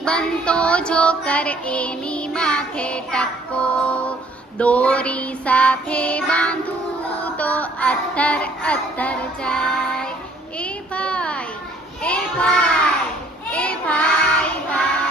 બનતો જોકર એની માથે ટક્કો દોરી સાથે બાંધું તો અત્તર અત્તર જાય એ ભાઈ ભાઈ ભાઈ